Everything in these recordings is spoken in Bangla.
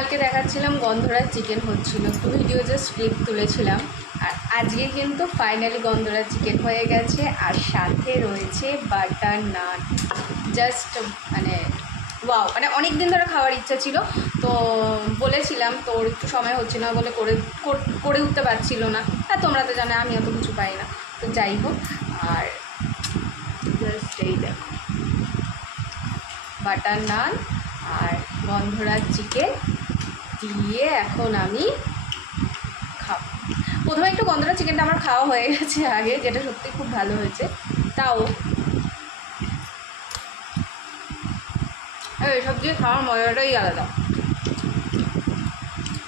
কালকে দেখাচ্ছিলাম গন্ধরাজ চিকেন হচ্ছিল, ভিডিও জাস্ট ক্লিপ তুলেছিলাম। আর আজকে কিন্তু ফাইনালি গন্ধরাজ চিকেন হয়ে গেছে, আর সাথে রয়েছে বাটার নান। জাস্ট মানে ওয়াও, মানে অনেক দিন ধরে খাওয়ার ইচ্ছা ছিল, তো বলেছিলাম তো ওর একটু সময় হচ্ছে না বলে করে উঠতে পারছিল না। আর তোমরা তো জানো আমি অত কিছু পাই না, তো যাই হোক। আর জাস্ট এই দেখো বাটার নান আর গন্ধরাজ চিকেন দিয়ে এখন আমি খাবো। প্রথমে একটু গন্ধরাজ চিকেনটা আমার খাওয়া হয়ে গেছে আগে, যেটা সত্যি খুব ভালো হয়েছে। তাও এইসব দিয়ে খাওয়ার মজাটাই আলাদা।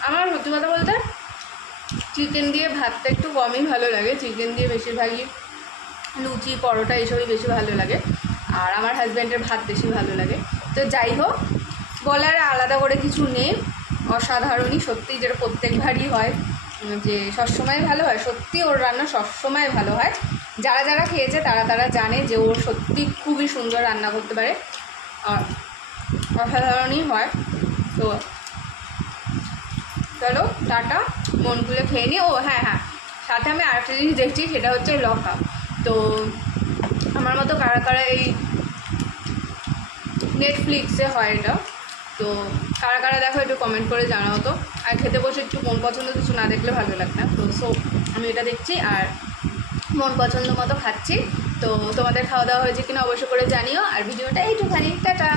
আমার সত্যি কথা বলতে চিকেন দিয়ে ভাতটা একটু কমই ভালো লাগে, চিকেন দিয়ে বেশিরভাগই লুচি পরোটা এইসবই বেশি ভালো লাগে, আর আমার হাজব্যান্ডের ভাত বেশি ভালো লাগে। তো যাই হোক, বলার আলাদা করে কিছু নেই, অসাধারণই সত্যি, যেটা প্রত্যেকবারই হয় যে সবসময় ভালো হয়। সত্যি ওর রান্না সবসময় ভালো হয়, যারা যারা খেয়েছে তারা তারা জানে যে ও সত্যি খুবই সুন্দর রান্না করতে পারে, আর অসাধারণই হয়। তো চলো টাটা, মন খুলে খেয়ে নিই। ও হ্যাঁ হ্যাঁ, সাথে আমি আরেকটা জিনিস দেখছি, সেটা হচ্ছে লঙ্কা। তো আমার মতো কারা কারা এই নেটফ্লিক্সে হয় এটা, তো কারা কারা দেখো একটু কমেন্ট করে জানাও তো। আর খেতে বসে একটু মন পছন্দ কিছু না দেখলে ভালো লাগে না, তো সো আমি এটা দেখছি আর মন পছন্দ মতো খাচ্ছি। তো তোমাদের খাওয়া দাওয়া হয়েছে কিনা অবশ্যই করে জানিও, আর ভিডিওটা এইটুখানি, টাটা।